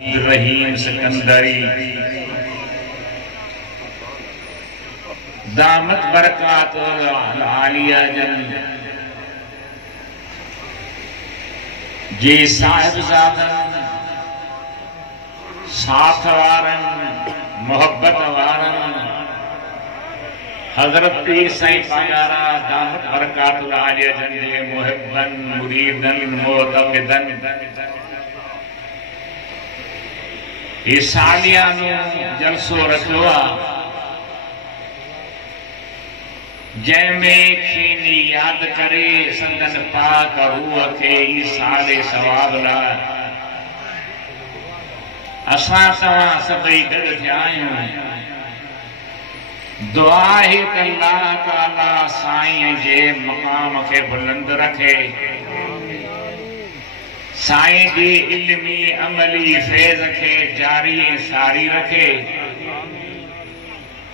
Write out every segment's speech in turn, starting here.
रहीम सिकंदरी दामत बरकात आलिया जन जे साहिबजादन साथ वारन मोहब्बत वारन हजरत पीर साईं पायारा दामत बरकात आलिया जन जे मुहिब्बन मुरीदन मोतमिदन ये सालियानो जलसो रखियो जैमें खीनी याद करे संदन पाक रूह के ई साले सवाब ला असां तव्हां सभई गॾु थिया आहियूं। दुआ है त अल्लाह ताला साईं जे मक़ाम के बुलंद रखे, साईं जी इल्मी अमली फैज़ के जारी सारी रखे,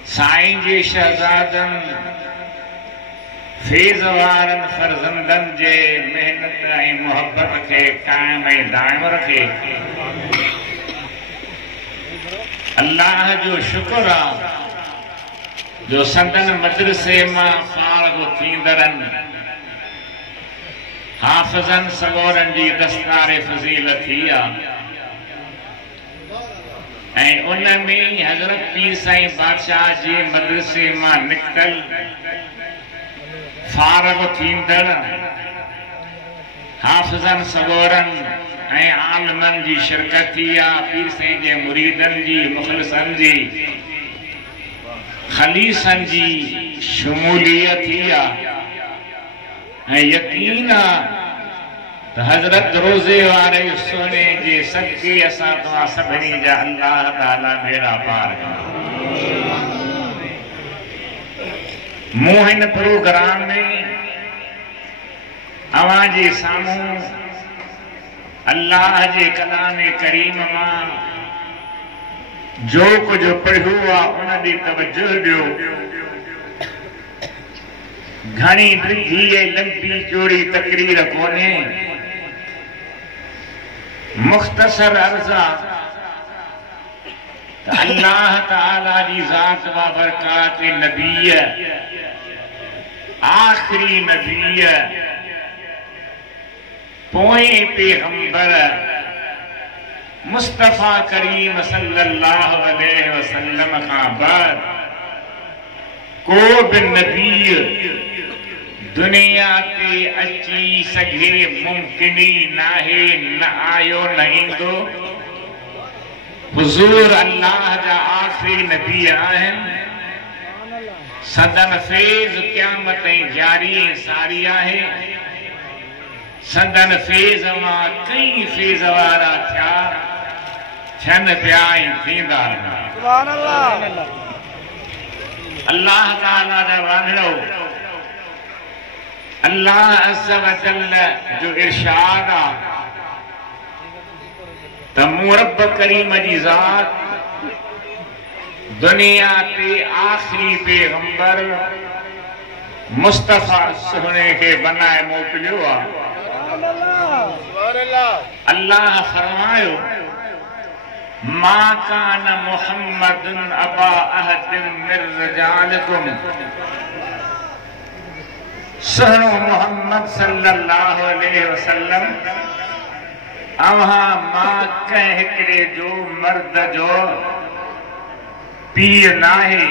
साईं जी शहजादन फैज़ वारन फर्जंदन जे मेहनत ऐं मोहब्बत के कायम ऐं दायम रखे। अल्लाह जो शुक्र आ जो संदन मदरसे मां फारग थींदड़न हाफिजन सगोरन जी दस्तारे फजीलत थी ऐं उन में हजरत पीर साईं बादशाह जे मदरसे मां निकतल फारग थींदड़ हाफिजन सगोरन ऐं आलमन जी शिरकत थी पीर साईं जे मुरीदन जी मुखलिसन जी खलीसन जी शमूलियत थी यकीन हजरत रोजे वाले सोने जे सदके असां तव्हां सभिनी जा अल्लाह ताला बेड़ा पार मूं हिन प्रोग्राम में अवां जे साम्हूं अल्लाह जे कलाम करीम मां जो कुछ पढ़ियो उन दी तवज्जो ॾियो। घणी ॾुखी लंबी चौड़ी तकरीर कोन्हे, मुख्तसर अर्ज़ा अल्लाह ताला जी ज़ात व बरकात नबी आखिरी नबी पोए पैगंबर मुस्तफा करीम सल्लल्लाहु अलैहि वसल्लम का बाद को भी नबी दुनिया ते अची सके मुमकिन ही नाहे, न आयो न इंदो। हुजूर अल्लाह जा आखिरी नबी आहिन। सदन फैज़ क़यामत जारी सारी आहे। सदन फैज़ मां कई फैज़ वारा थिया थियन पिया थींदा सुभान अल्लाह। अल्लाह ताला जा वांगड़ो अल्लाह अज़्ज़ व जल्ल जो इरशाद आ त मूं रब करीम जी ज़ात दुनिया ते आखिरी पैगंबर मुस्तफा सुहणे के बनाए मोकिलियो आ। अल्लाह फरमायो मा कान मुहम्मदुन अबा अहदिन मिर रिजालिकुम, सुहणो मोहम्मद सल्लल्लाहु अलैहि वसल्लम अवहां मां कंहिं हिकिड़े जो मर्द जो पीउ नाहे,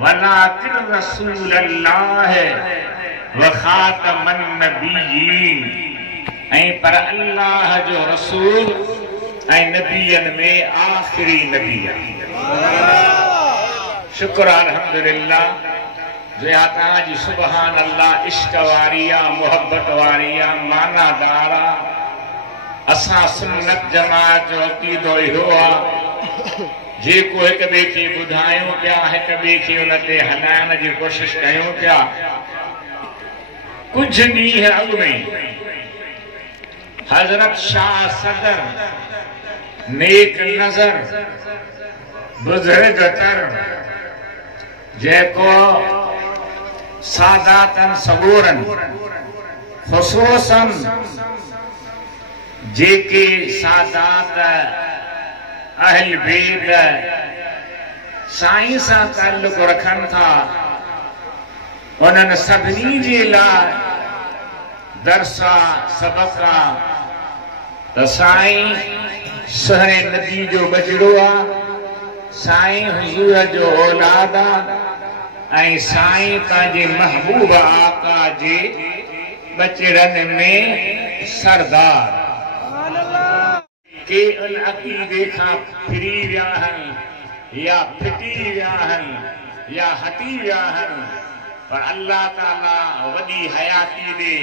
वलाकिन रसूलल्लाह व खातमन नबिय्यीन, ऐं पर अल्लाह जो रसूल ऐं नबियन में आखिरी नबी आहे। शुक्र अल्हम्दुलिल्लाह जो ताजी सुभान अल्लाह इश्क वारिया मोहब्बत वारिया मानादारा असां सुन्नत जमात जो अक़ीदो इहो आहे जेको हिक ॿिए खे ॿुधायूं पिया, हिक ॿिए खे उन ते हलाइण जी कोशिश कयूं पिया। कुछ ॾींहं अॻु में हजरत शाह सदर नेक नजर बुजुर्ग तर जेको सादातन सबूरन खुसूसन जेके सादात अहल बेद साईं सां ताल्लुक़ रखनि था उन्हनि सभिनी जे लाइ दरसा सबक़ा त साईं सुहिणे नबी जो बजड़ो आहे, साईं हुज़ूर जो औलाद आहे ऐं साईं पंहिंजे महबूब आका जे बचड़नि में सरदार के उन अक़ीदे खां फिरी विया आहिनि या फिटी विया आहिनि या हटी विया आहिनि, पर अल्लाह ताला वॾी हयाती ॾे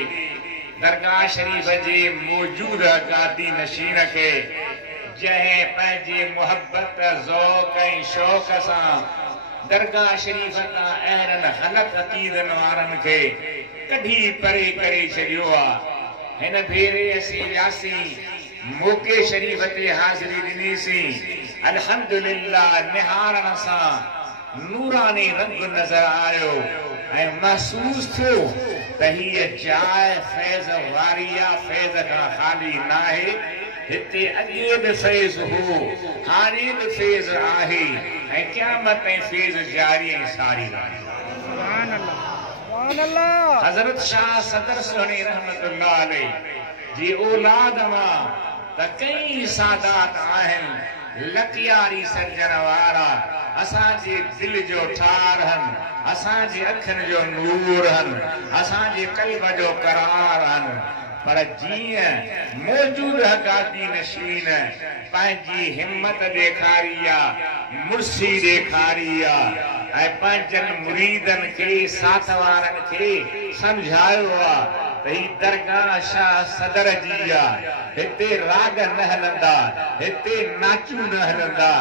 दरगाह शरीफ़ जे मौजूद गादी नशीन खे जंहिं पंहिंजे मुहबत ज़ौक़ ऐं शौक़ सां दरगाह शरीफ़ तां अहिड़नि ग़लत अक़ीदनि वारनि खे कढी परे करे छॾियो आहे। हिन भेरे असीं वियासीं मौक़े शरीफ़ ते हाज़िरी ॾिनीसीं, अल्हम्दुलिल्लाह निहारण सां नूरानी रंग नज़र आयो ऐं महसूस थियो त हीअ जाइ फैज़ वारी आहे, फैज़ खां ख़ाली नाहे। हिते अॻे बि फैज़ हो, हाणे बि फैज़ आहे ऐं क़यामत ताईं फैज़ जारी ऐं सारी रहे। हज़रत शाह सदर सुहिणी रहमतुल्लाह अलैह जी औलाद मां त कई सादात आहिनि लकियारी सजण वारा, असांजे दिल जो ठार आहिनि, असांजे अखियुनि जो नूर आहिनि, असांजे क़ल्ब जो करार आहिनि, पर जीअं मौजूद गादी नशीन पंहिंजी हिम्मत ॾेखारी आहे, मुर्सी ॾेखारी आहे ऐं पंहिंजनि मुरीदनि खे साथ वारनि खे सम्झायो आहे त ही दरगाह शाह सदर जी आहे। हिते राग न हलंदा, हिते नाचूं न हलंदा,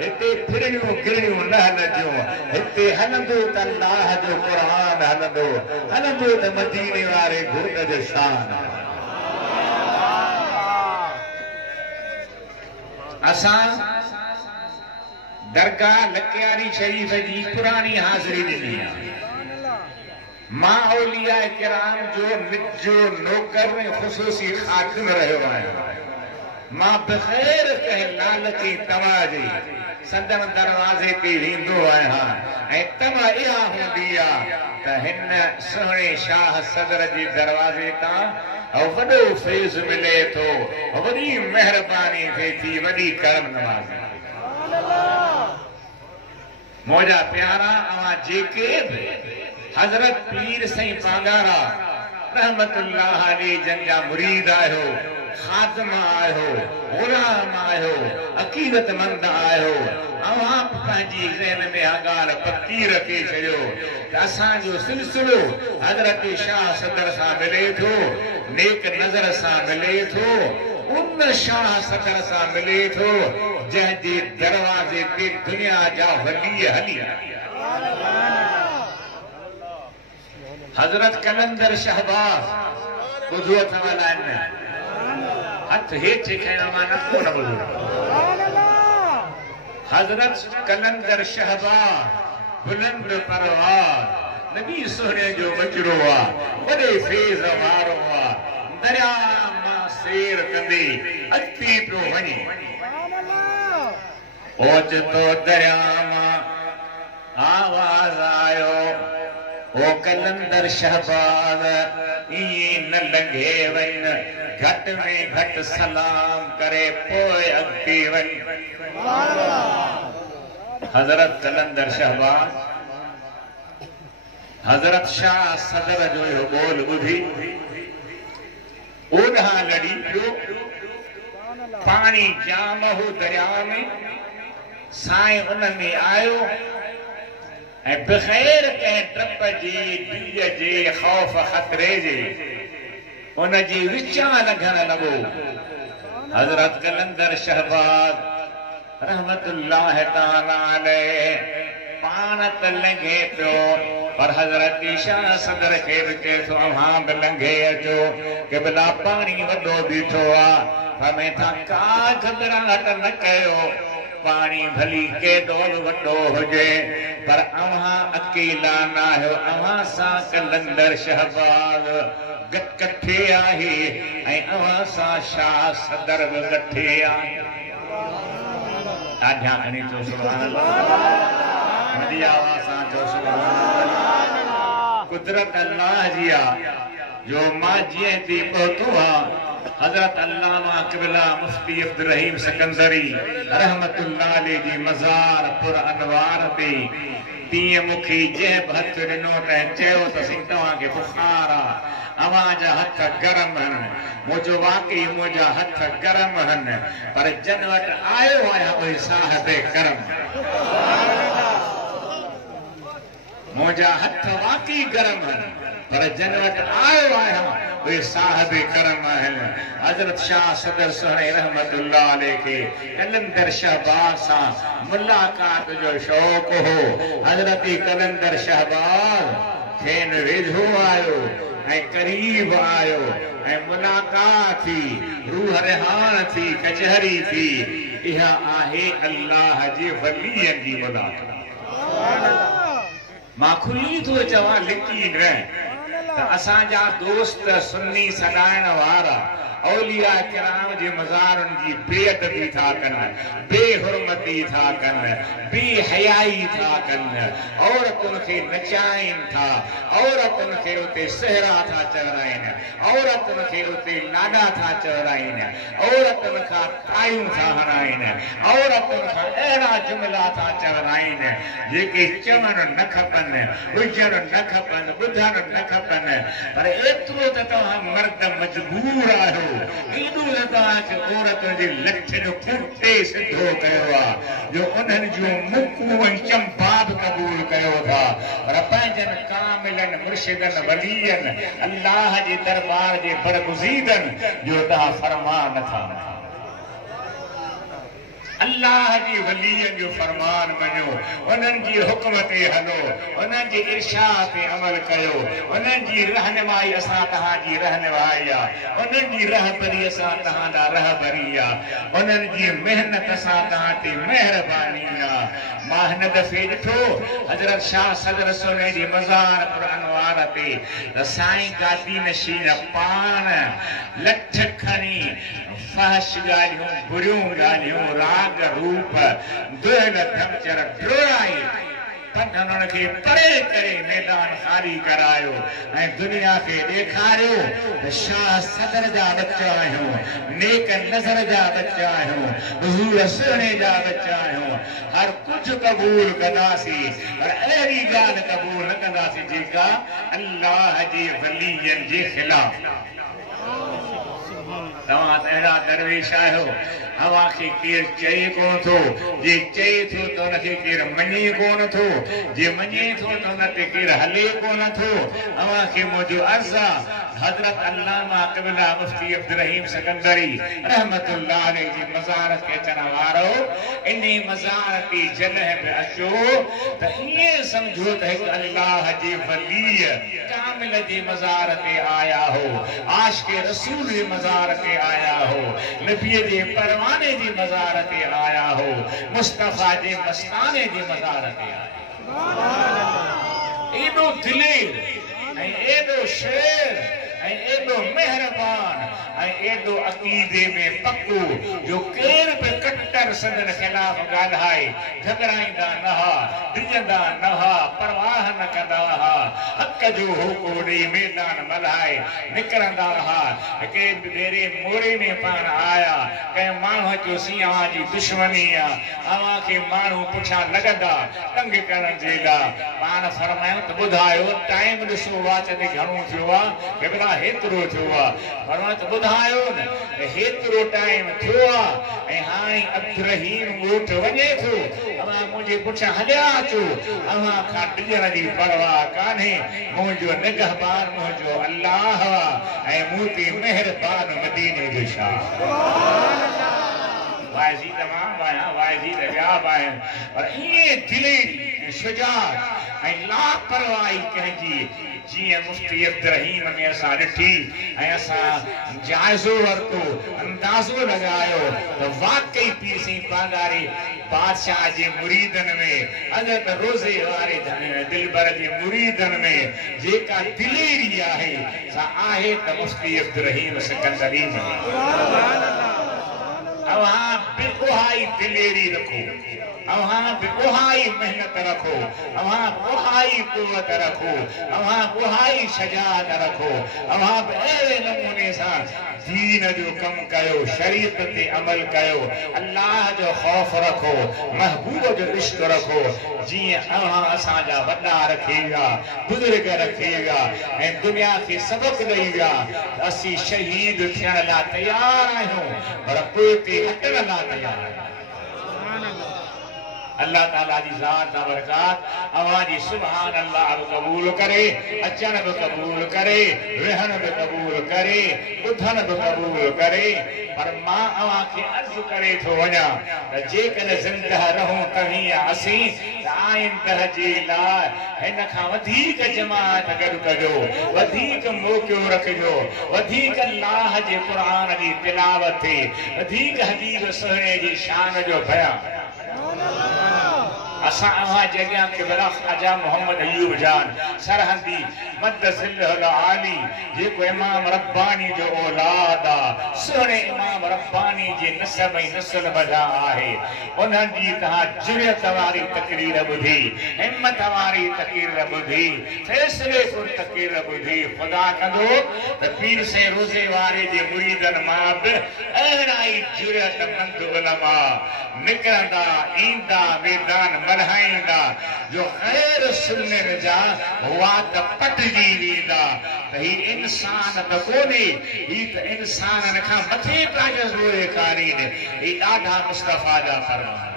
हिते फिरड़ियूं गिरड़ियूं न हलंदियूं, हिते हलंदो त अल्लाह जो क़ुरान हलंदो, हलंदो त मदीने वारे घोट जो शान। असां दरगाह लकियारी शरीफ़ जी पुरानी हाज़िरी ॾिनी आहे। मां औलिया किराम जो निजो नौकर ऐं ख़ुसूसी ख़ातिम रहियो आहियां। मां बग़ैर कंहिं लालची तमा जे संदन दरवाज़े ते वेंदो आहियां ऐं तमा इहा हूंदी आहे त हिन सुहिणे शाह सदर जे दरवाज़े तां वॾो फैज़ मिले थो, वॾी महिरबानी थिए थी, वॾी करम नवाज़ी। मुंहिंजा प्यारा अवां जेके बि हज़रत पीर साईं पांगारा रहमतुल्लाह अलैह जंहिंजा मुरीद आहियो, ख़ादिम आहियो, ग़ुलाम आहियो, अक़ीदतमंद आहियो, अवां पंहिंजी ज़हन में इहा ॻाल्हि पकी रखे छॾियो त असांजो सिलसिलो हज़रत शाह सदर सां मिले थो, नेक नज़र सां मिले थो, उन शाह सदर सां मिले थो जंहिंजे दरवाज़े ते दुनिया जा वली हली आया। हज़रत कलंदर शहबाज़ ॿुधो अथव न? हथ हेठि खयो मां नथो न ॿुधो। हज़रत कलंदर शहबाज़ बुलंद परवाज़ नबी सुहिणे जो बचड़ो आहे, वॾे फैज़ वारो आहे, दरिया मां सैर कंदे अॻिते पियो वञे। ओचितो दरिया मां आवाज़ आयो, ओ कलंदर शहबाज़ इएं न लंघे वञ, घटि में घटि सलाम करे पोइ अॻिते वञ। हज़रत कलंदर शहबाज़ हज़रत शाह सदर जो इहो ॿोल ॿुधी ओॾां लड़ी पियो। पाणी जाम हो दरिया में, साईं उन में आयो ऐं बग़ैर कंहिं डप जे, बीह जे, ख़ौफ़ ख़तरे जे उन जी विचां लंघण लॻो। हज़रत कलंदर शहबाज़ रहमतुल्लाह ताला अलैह पाण त लंघे पियो, पर हज़रत शाह सदर खे बि चए थो अव्हां बि लंघे अचो, कि भला पाणी वॾो बीठो आहे, फरमाए था का घबराहट न कयो, पाणी भली केॾो बि वॾो हुजे पर अव्हां अकेला न आहियो, अव्हां सां कलंदर शहबाज़ गठे आहे ऐं अवां सां शाह सदर बि गठे आहे ॾाढा घणी चओ सुभाणे अल्लाह वॾी आवाज़ सां चओ सुभाणे अल्लाह कुदरत अल्लाह जी आहे जो मां जीअं थी पहुतो आहे हज़रत अल्लामा क़िबला मुफ्ती अब्दुल रहीम सिकंदरी रहमतुल्लाह अलैहि जी मज़ार पुर अनवार ते तीअं मूंखे जंहिं बि हथ ॾिनो त चयो त साईं तव्हांखे बुखार आहे अवां जा हथ गरम आहिनि मुंहिंजो वाकई मुंहिंजा हथ गरम आहिनि पर जन वटि आयो आहियां उहे साहिब करम मुंहिंजा हथ वाकई गरम आहिनि पर जन वटि आयो आहियां उहे साहिब करम आहिनि हज़रत शाह सदर सुहिणे रहमतुल्लाह अलैहि खे कलंदर शहबाज सां मुलाक़ात जो शौक़ु हो हज़रत कलंदर शहबाज खेनि वेझो आयो ऐं करीब आयो ऐं मुलाक़ात थी रूह रिहान थी कचहरी थी इहा आहे अल्लाह जे वलीअ जी मुलाक़ात मां खुली थो चवां लिकी न त असांजा दोस्त सुन्नी सॾाइण वारा औलिया किराम जे मज़ारनि जी बेअदबी था कनि बेहुरमती था कनि बेहयाई था कनि औरतुनि खे नचाइनि था औरतुनि खे उते सहरा था चवराइनि औरतुनि खे उते लाॾा था चवराइनि औरतुनि खां तायूं था हणाइनि औरतुनि खां अहिड़ा जुमिला था चवराइनि जेके चवणु न खपनि हुजणु न खपनि ॿुधणु न खपनि पर एतिरो त तव्हां मर्द मजबूर आहियो एॾो त तव्हांखे औरतुनि जे लठिन फुटे सिधो कयो आहे जो उन्हनि जूं मुकूं ऐं चंपा बि क़बूल कयो था पर पंहिंजनि कामिलनि मुर्शिदनि वलीअनि अल्लाह जे दरबार जे बरगुज़ीदनि जो तव्हां फरमान नथा अल्लाह जी वलीअनि जो फरमान मञो उन्हनि जी हुक्म ते हलो उन्हनि जे इरशाद ते अमल कयो उन्हनि जी रहनुमाई असां तव्हांजी रहनुमाई आहे उन्हनि जी रहबरी असां तव्हांजा रहबरी आहे उन्हनि जी महिनत असां तव्हां ते महिरबानी आहे मां हिन दफ़े ॾिठो हज़रत शाह सदर सुहिणे जी मज़ार पुर अनवार ते त साईं गादी नशीन पाण लठ खणी फहश ॻाल्हियूं बुरियूं ॻाल्हियूं राग रूप दुहिल धमचर डोड़ाई पंधनि खे परे करे मैदान खाली करायो ऐं दुनिया खे ॾेखारियो त शाह सदर जा बच्चा आहियूं नेक नज़र जा बच्चा आहियूं हुज़ूर सुहिणे जा बच्चा आहियूं हर कुझु क़बूल कंदासीं पर अहिड़ी ॻाल्हि क़बूल न कंदासीं जेका अल्लाह जे वलीअनि जे ख़िलाफ़ तव्हां त अहिड़ा दरवेश आहियो अव्हां खे केरु चए कोन थो जे चए थो त उनखे केरु मञे कोन थो जे मञे थो त उन ते केरु हले कोन थो अव्हां खे मुंहिंजो अर्ज़ु आहे हज़रत अल्लामा क़िबला मुफ्ती अब्दुल रहीम सिकंदरी रहमतुल्लाह अलैहि जी मज़ार ते अचण वारो इन मज़ार ते जॾहिं बि अचो त ईअं सम्झो त हिकु अल्लाह जे वलीअ कामिल जे मज़ार ते आया हो आशिक़ रसूल जे मज़ार ते आया हो नबीअ जे परवाने जी मज़ार ते आया हो मुस्तफ़ा जे मस्ताने जी मज़ार ते आया एॾो दिलेर ऐं एॾो शेर ऐं एॾो मेहरबान ऐं एॾो अक़ीदे में पक्को जो केर बि कट्टर संदन ख़िलाफ़ ॻाल्हाए घबराईंदा न हुआ डिॼंदा न हुआ परवाह न कंदा हुआ हक़ जो होको ॾेई मैदान मल्हाए निकिरंदा हुआ हिकु भेरे मोरे में पाण आया कंहिं माण्हूअ जो अव्हां जी दुश्मनी आहे अव्हां खे माण्हू पुठियां लॻंदा तंग करण जे लाइ पाण फरमायूं त ॿुधायो टाइम ॾिसो वाच ते घणो थियो आहे क़िबला हेतिरो थियो आहे फरमायो त ॿुधायो न हेतिरो टाइम थियो आहे ऐं हाणे अब्दुल रहीम ॻोठ वञे थो अव्हां मुंहिंजे पुठियां हलिया अचो अव्हां खां डिॼण जी परवाह कान्हे मुंहिंजो निगहबान मुंहिंजो अल्लाह ऐं मूं ते महिरबान मदीने जो शाह वाइज़ी तमाम आहियां वाइज़ी ॿिया बि आहिनि पर ईअं दिलेरी शुजाअत ऐं लापरवाही कंहिंजी जी मुफ्ती अब्दुर्रहीम में असां ॾिठी ऐं असां जाइज़ो वरितो अंदाज़ो लगायो तो वाकई पीर सिंह पागारी बादशाह जे मुरीदन में हज़रत रोज़े वारे दिलबर जे मुरीदन में जेका दिलेरी आहे सा आहे त मुफ्ती अब्दुर्रहीम सिकंदरी में अवां बेकोहाई दिलेरी रखो अवां बेकोहाई मेहनत रखो अवां बेकोहाई कुव्वत रखो अवां बेकोहाई शजाअत रखो अवां अहिड़े नमूने सां दीन जो कम कयो शरीयत ते अमल कयो अल्लाह जो खौफ रखो महबूब जो इश्क रखो जी अवां असांजा वॾा रखेगा बुजुर्ग रखेगा ऐं दुनिया खे सबक ॾेगा असीं शहीद थियण लाइ तयार आहियूं पर कोई ते हटण लाइ तयार आहियूं अल्लाह ताला जी ज़ात बरकात अवां जी सुभान अल्लाह कबूल करे अचण भी कबूल करे रहण भी कबूल करे ॿुधण भी कबूल करे पर मां अवां खे अर्ज़ करे थो वञा त जेकॾहिं ज़िंदह रहूं तव्हीं असीं त आइंदह जे लाइ हिन खां वधीक जमात गॾु कजो वधीक मौक़ियो रखिजो वधीक अल्लाह जे क़ुरान जी तिलावत थिए वधीक हबीब सुहिणे जी शान जो बयान असा अवा जगह के बड़ा ख्वाजा मोहम्मद अयूब जान सरहदी मदसिल आली जेको इमाम रब्बानी जो औलाद आ सोने इमाम रब्बानी जे नसब ऐं नस्ल वजा आहे उन्हनि जी तव्हां जुरियत वारी तकरीर ॿुधी हिम्मत वारी तकरीर ॿुधी फ़ैसिले पुर तकरीर ॿुधी ख़ुदा कंदो त पीर से रोज़े वारे जे मुरीदनि मां बि अहिड़ा ई जुरियतमंद उलमा निकिरंदा ईंदा मैदान मल्हाईंदा जो ग़ैर सुन्नत जा हुआ त पटिजी वेंदा त ही इंसान त कोन्हे ही त इंसाननि खां मथे पंहिंजो ज़ोर कारी ही ॾाढा मुस्तफ़ा जा फरमान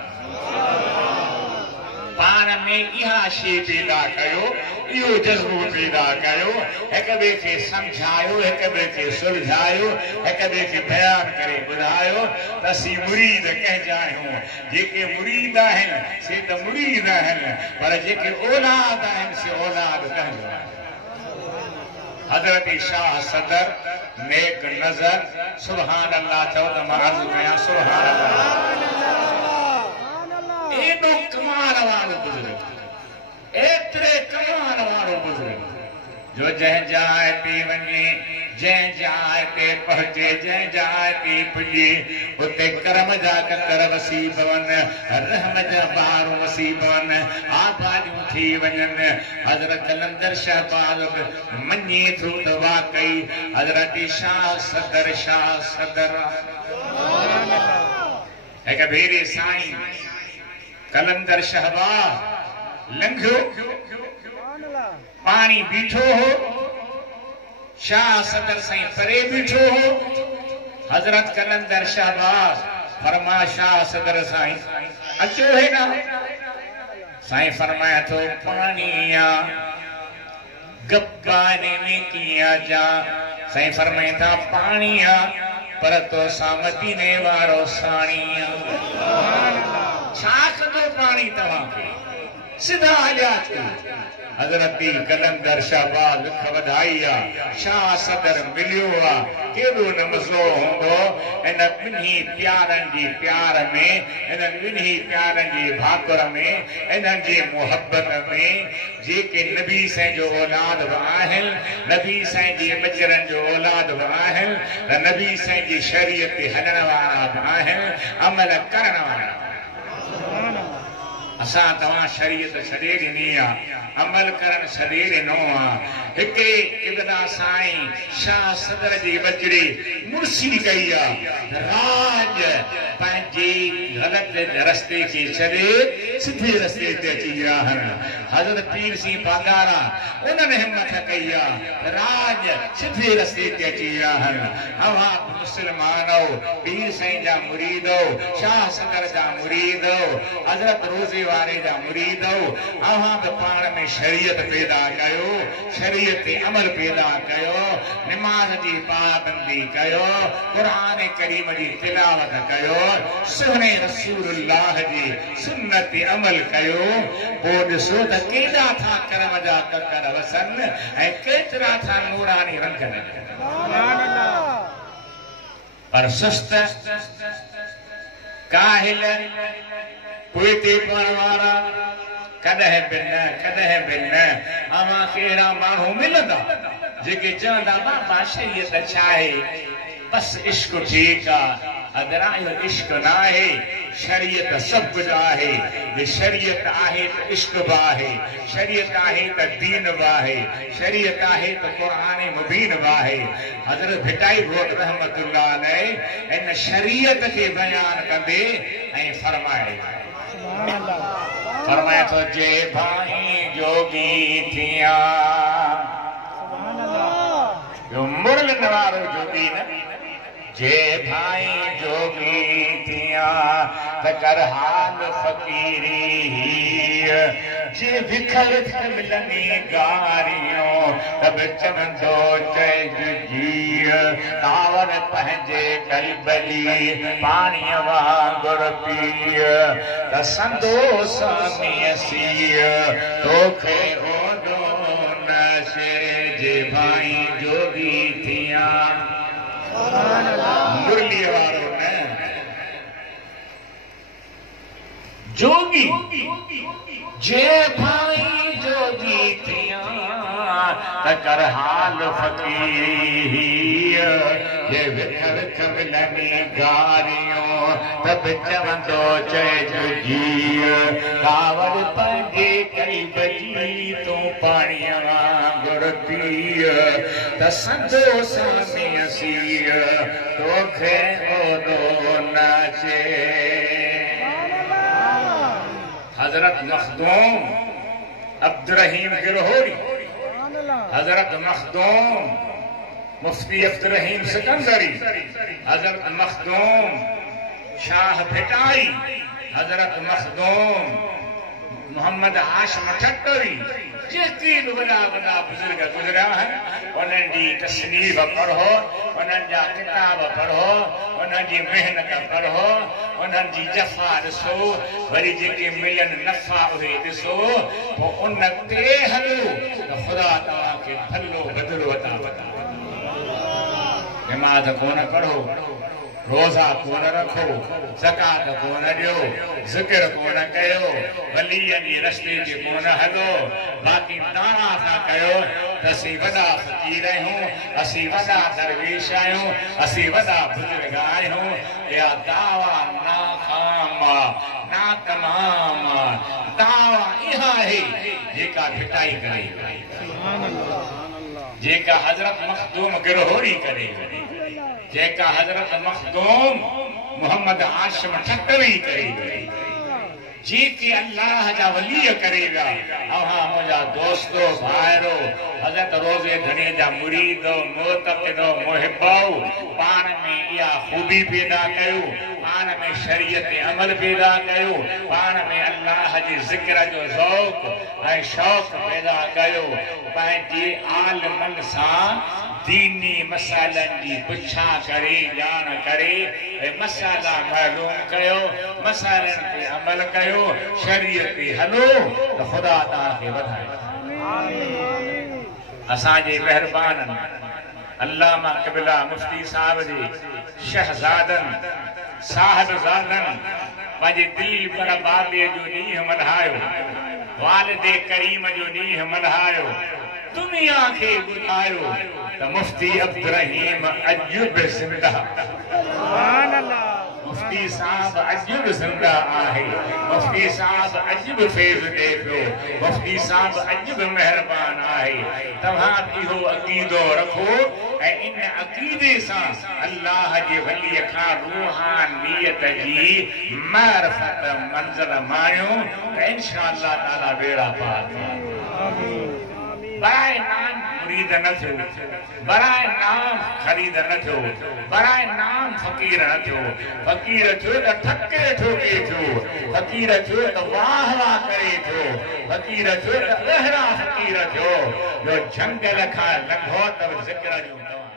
पाण में इहा शइ पैदा कयो इहो जज़्बो पैदा कयो हिक ॿिए खे सम्झायो हिक ॿिए खे सुलझायो हिक ॿिए खे बयान करे ॿुधायो त असीं मुरीद कंहिंजा आहियूं जेके मुरीद आहिनि से त मुरीद आहिनि पर जेके औलाद आहिनि से औलाद कंहिंजा हज़रत शाह सदर नेक नज़र सुभान अल्लाह चओ त मां अर्ज़ु कयां सुभान अल्लाह एॾो कमाल वारो बुज़ुर्ग एतिरे कमाल वारो बुज़ुर्ग जो जंहिं जाइ ते वञे जंहिं जाइ ते पहुचे जंहिं जाइ ते पुॼे उते करम जा कतर वसी पवनि रहम जा बहार वसी पवनि आबादियूं थी वञनि हज़रत कलंदर शहबाज़ बि मञे थो त वाकई हज़रत शाह सदर हिक भेरे साईं कलंदर शहबाज़ लंघियो पानी बीठो हो शाह सदर साईं परे बीठो हो हज़रत कलंदर शहबाज़ फरमा शाह सदर साईं अचो है ना साईं फरमाया तो पानिया गप्पाने में किया जा साईं फरमाया था पानिया पर तो सामदीने वारो साणिया छाक दो पानी तवा के सीधा हलिया हज़रत कलंदर शहबाज़ लिख वधाई शाह सदर मिलियो केॾो न मज़ो हूंदो इन ॿिन्ही प्यारनि जी प्यार में इन्हनि ॿिन्ही प्यारनि जी भाकुर में इन्हनि जे मुहबत में जेके नबी साईं जो औलाद बि आहिनि नबी साईं जे बचरनि जो औलाद बि आहिनि त नबी साईं जी शरीयत ते हलण वारा बि आहिनि अमल करण वारा असां तव्हां शरीयत छॾे ॾिनी आहे अमल करण छॾे ॾिनो आहे हिकिड़े इब्दा साईं शाह सदर जी बजरी मुर्सी कई आहे राज पंहिंजे ग़लति रस्ते खे छॾे सिधे रस्ते ते अची विया आहिनि हज़रत पीर सिंह पागारा उन्हनि हिमत कई आहे राज सिधे रस्ते ते अची विया आहिनि अवां मुस्लमान पीर साईं जा मुरीद शाह सदर जा मुरीद हज़रत रोज़े वारे जा मुरीद हो अहां त पाण में शरीयत पैदा कयो शरीयत अमल पैदा कयो नमाज जी पाबंदी कयो कुरान करीम जी तिलावत कयो सुने रसूलुल्लाह जी सुन्नत अमल कयो पोइ ॾिसो त केॾा था करम जा ककर वसन ऐं केतिरा था नूरानी रंग पर सुस्त काहिल पोइते पढ़ण वारा कॾहिं बि न अवां कहिड़ा माण्हू मिलंदा जेके चवंदा बाबा शरीयत छा आहे बस इश्क ठीकु आहे अगरि इहो इश्क न आहे शरीयत सभु कुझु आहे जे शरीयत आहे त इश्क बि आहे शरीयत आहे त दीन बि आहे शरीयत आहे त क़ुरान मुबीन बि आहे हज़रत भिटाई घोट रहमतुल्लाह अलैह इन शरीयत खे बयान कंदे ऐं फरमाए थो जे भाई जोगी थिया जो मुरलन वारो जोगी न जे भाई जोगी थिया त कर हाल फकीरी जे बिखर मिलनी गारियों तब चवंदो चइजी कावर पंहिंजे कलबली पाणीअ वांगुर पीअ त संदोस मियसी तोखे ओॾो नशे जे भाई जोगी थिया मुरली वारो न जोगी जे भाई जोगी थिया त कर हाल फकीर जे विख विख मिलनी गारियों तब चवंदो चइजी कावड़ पंहिंजे कई बजी तूं पाणीअ वांगुर पीअ त संदोस में असी तोखे ओॾो नाचे हजरत मखदूम अब्दुर्रहीम गिरहोरी हजरत मखदूम मुफ्ती अब्दुर्रहीम सिकंदरी हजरत मखदूम शाह भिटाई हजरत मखदूम मोहम्मद हाशिम ठट्टरी जेतिरी वॾा वॾा बुज़ुर्ग गुज़रिया आहिनि उन्हनि जी तसनीफ़ पढ़ो उन्हनि जा किताब पढ़ो उन्हनि जी महिनत पढ़ो उन्हनि जी जफ़ा ॾिसो वरी जेके मिलनि नफ़ा उहे ॾिसो पोइ उन ते हलो त ख़ुदा तव्हांखे भलो बदिलो अता नमाज़ कोन पढ़ो रोज़ा कोन रखो ज़कात कोन ॾियो ज़िक्र कोन कयो वलीअ जे रस्ते ते कोन हलो बाक़ी दावा था कयो त असीं वॾा फ़क़ीर आहियूं असीं वॾा दरवेश आहियूं असीं वॾा बुज़ुर्ग आहियूं इहा दावा नाकाम नातमाम दावा इहा आहे जेका भिटाई करे जेका हज़रत मखदूम गिरहोरी करे जेका हजरत मखदूम मोहम्मद हाशिम ठट्टरी करे जेके अल्लाह जा वली करेगा अहां मुंहिंजा दोस्तो भाइरो हज़रत रोज़े घणे जा मुरीद मोतक़िद मुहिब पाण में इहा ख़ूबी पैदा कयो पाण में शरीयत अमल पैदा कयो पाण में अल्लाह जे ज़िक्र जो ज़ौक़ ऐं शौक़ पैदा कयो पंहिंजे आलिमनि सां दीनी मसालनि जी पुछा करे ॼाण करे मसाला मालूम कयो मसालनि ते अमल कयो शरीयत ते हलो त ख़ुदा तव्हांखे वधाए असांजे महिरबाननि अल्लामा क़िबला मुफ्ती साहब जे शहज़ादनि साहिबज़ादनि पंहिंजे दिल्ली पर बाबे जो ॾींहुं मल्हायो वालिदे करीम जो ॾींहुं मल्हायो दुनिया के बुलायो त मुफ्ती अब्दुर्रहीम अॼु बि ज़िंदा सुभान अल्लाह मुफ्ती साहब अॼु बि ज़िंदा आहे मुफ्ती साहब अॼु बि फैज़ ॾे पियो मुफ्ती साहब अॼु बि महिरबान आहे तव्हां इहो अक़ीदो रखो ऐं इन अक़ीदे सां अल्लाह जे वलीअ खां रूहानियत जी मारिफत मंज़िल माणियो त इंशाअल्लाह ताला बेड़ा पार आमीन बराए नाम खरीद न थियो बराए नाम खरीद न थियो बराए नाम फकीर न थियो फकीर थियो त थके ठोके थियो फकीर थियो त वाह वाह करे थियो फकीर थियो त अहिड़ा फकीर थियो जो जंगल खां लंघो त ज़िक्र जो